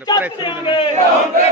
তাহলে প্রায়